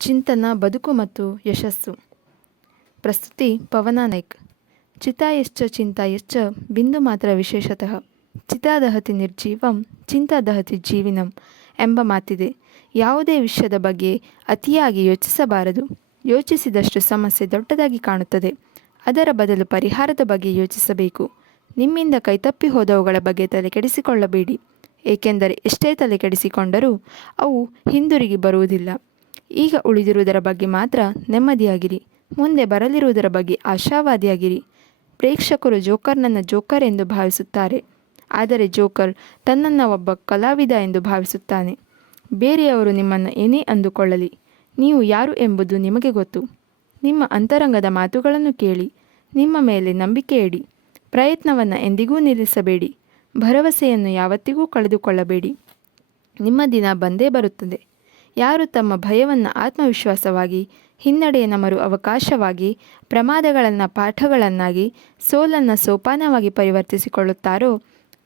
ಚಿಂತನ, ಬದುಕು ಮತ್ತು ಯಶಸ್ಸು. ಪ್ರಸ್ತುತಿ ಪವನ ನಾಯ್ಕ್. ಚಿಂತ ಚಿಂತಾಯಶ್ಚ ಬಿಂದು ಮಾತ್ರ ವಿಶೇಷತಃ. ಚಿತಾದಹತಿ ನಿರ್ಜೀವಂ ಚಿಂತಾದಹತಿ ಜೀವಿನಂ ಎಂಬ ಮಾತಿದೆ. ಯಾವುದೇ ವಿಷಯದ ಬಗ್ಗೆ ಅತಿಯಾಗಿ ಯೋಚಿಸಬಾರದು. ಯೋಚಿಸಿದಷ್ಟು ಸಮಸ್ಯೆ ದೊಡ್ಡದಾಗಿ ಕಾಣುತ್ತದೆ. ಅದರ ಬದಲು ಪರಿಹಾರದ ಬಗ್ಗೆ ಯೋಚಿಸಬೇಕು. ನಿಮ್ಮಿಂದ ಕೈತಪ್ಪಿ ಹೋದವುಗಳ ಬಗ್ಗೆ ತಲೆ ಕೆಡಿಸಿಕೊಳ್ಳಬೇಡಿ. ಏಕೆಂದರೆ ಎಷ್ಟೇ ತಲೆ ಕೆಡಿಸಿಕೊಂಡರೂ ಅವು ಹಿಂದಿರುಗಿ ಬರುವುದಿಲ್ಲ. ಈಗ ಉಳಿದಿರುವುದರ ಬಗ್ಗೆ ಮಾತ್ರ ನೆಮ್ಮದಿಯಾಗಿರಿ. ಮುಂದೆ ಬರಲಿರುವುದರ ಬಗ್ಗೆ ಆಶಾವಾದಿಯಾಗಿರಿ. ಪ್ರೇಕ್ಷಕರು ಜೋಕರ್ನನ್ನು ಜೋಕರ್ ಎಂದು ಭಾವಿಸುತ್ತಾರೆ. ಆದರೆ ಜೋಕರ್ ತನ್ನನ್ನು ಒಬ್ಬ ಕಲಾವಿದ ಎಂದು ಭಾವಿಸುತ್ತಾನೆ. ಬೇರೆಯವರು ನಿಮ್ಮನ್ನು ಏನೇ ಅಂದುಕೊಳ್ಳಲಿ. ನೀವು ಯಾರು ಎಂಬುದು ನಿಮಗೆ ಗೊತ್ತು. ನಿಮ್ಮ ಅಂತರಂಗದ ಮಾತುಗಳನ್ನು ಕೇಳಿ. ನಿಮ್ಮ ಮೇಲೆ ನಂಬಿಕೆ ಇಡಿ. ಪ್ರಯತ್ನವನ್ನು ಎಂದಿಗೂ ನಿಲ್ಲಿಸಬೇಡಿ. ಭರವಸೆಯನ್ನು ಯಾವತ್ತಿಗೂ ಕಳೆದುಕೊಳ್ಳಬೇಡಿ. ನಿಮ್ಮ ದಿನ ಬಂದೇ ಬರುತ್ತದೆ. ಯಾರು ತಮ್ಮ ಭಯವನ್ನು ಆತ್ಮವಿಶ್ವಾಸವಾಗಿ ಹಿನ್ನಡೆಯನ್ನು ಮರು ಅವಕಾಶವಾಗಿ, ಪ್ರಮಾದಗಳನ್ನು ಪಾಠಗಳನ್ನಾಗಿ, ಸೋಲನ್ನು ಸೋಪಾನವಾಗಿ ಪರಿವರ್ತಿಸಿಕೊಳ್ಳುತ್ತಾರೋ,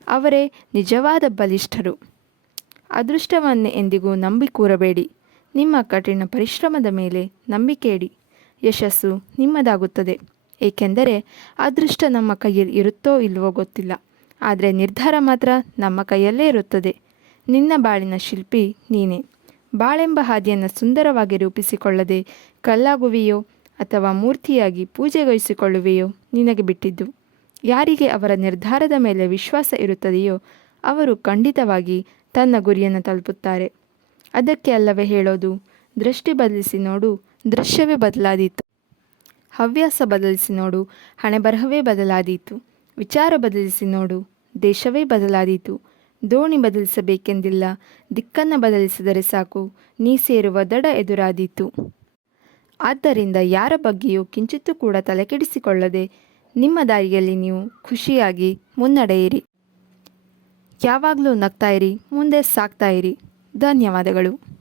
ಅವರೇ ನಿಜವಾದ ಬಲಿಷ್ಠರು. ಅದೃಷ್ಟವನ್ನೇ ಎಂದಿಗೂ ನಂಬಿ ಕೂರಬೇಡಿ. ನಿಮ್ಮ ಕಠಿಣ ಪರಿಶ್ರಮದ ಮೇಲೆ ನಂಬಿಕೆ ಇಡಿ. ಯಶಸ್ಸು ನಿಮ್ಮದಾಗುತ್ತದೆ. ಏಕೆಂದರೆ ಅದೃಷ್ಟ ನಮ್ಮ ಕೈಯಲ್ಲಿ ಇರುತ್ತೋ ಇಲ್ಲವೋ ಗೊತ್ತಿಲ್ಲ. ಆದರೆ ನಿರ್ಧಾರ ಮಾತ್ರ ನಮ್ಮ ಕೈಯಲ್ಲೇ ಇರುತ್ತದೆ. ನಿನ್ನ ಬಾಳಿನ ಶಿಲ್ಪಿ ನೀನೇ. ಬಾಳೆಂಬ ಹಾದಿಯನ್ನು ಸುಂದರವಾಗಿ ರೂಪಿಸಿಕೊಳ್ಳದೆ ಕಲ್ಲಾಗುವೆಯೋ ಅಥವಾ ಮೂರ್ತಿಯಾಗಿ ಪೂಜೆಗೊಳಿಸಿಕೊಳ್ಳುವೆಯೋ ನಿನಗೆ ಬಿಟ್ಟಿದ್ದು. ಯಾರಿಗೆ ಅವರ ನಿರ್ಧಾರದ ಮೇಲೆ ವಿಶ್ವಾಸ ಇರುತ್ತದೆಯೋ ಅವರು ಖಂಡಿತವಾಗಿ ತನ್ನ ಗುರಿಯನ್ನು ತಲುಪುತ್ತಾರೆ. ಅದಕ್ಕೆ ಅಲ್ಲವೇ ಹೇಳೋದು, ದೃಷ್ಟಿ ಬದಲಿಸಿ ನೋಡು, ದೃಶ್ಯವೇ ಬದಲಾದೀತು. ಹವ್ಯಾಸ ಬದಲಿಸಿ ನೋಡು, ಹಣೆಬರಹವೇ ಬದಲಾದೀತು. ವಿಚಾರ ಬದಲಿಸಿ ನೋಡು, ದೇಶವೇ ಬದಲಾದೀತು. ದೋಣಿ ಬದಲಿಸಬೇಕೆಂದಿಲ್ಲ. ದಿಕ್ಕನ್ನು ಬದಲಿಸಿದರೆ ಸಾಕು. ನೀ ಸೇರುವ ದಡ ಎದುರಾದೀತು. ಆದ್ದರಿಂದ ಯಾರ ಬಗ್ಗೆಯೂ ಕಿಂಚಿತ್ತೂ ಕೂಡ ತಲೆಕೆಡಿಸಿಕೊಳ್ಳದೆ ನಿಮ್ಮ ದಾರಿಯಲ್ಲಿ ನೀವು ಖುಷಿಯಾಗಿ ಮುನ್ನಡೆಯಿರಿ. ಯಾವಾಗಲೂ ನಗ್ತಾಯಿರಿ ಮುಂದೆ ಸಾಕ್ತಾಯಿರಿ ಧನ್ಯವಾದಗಳು.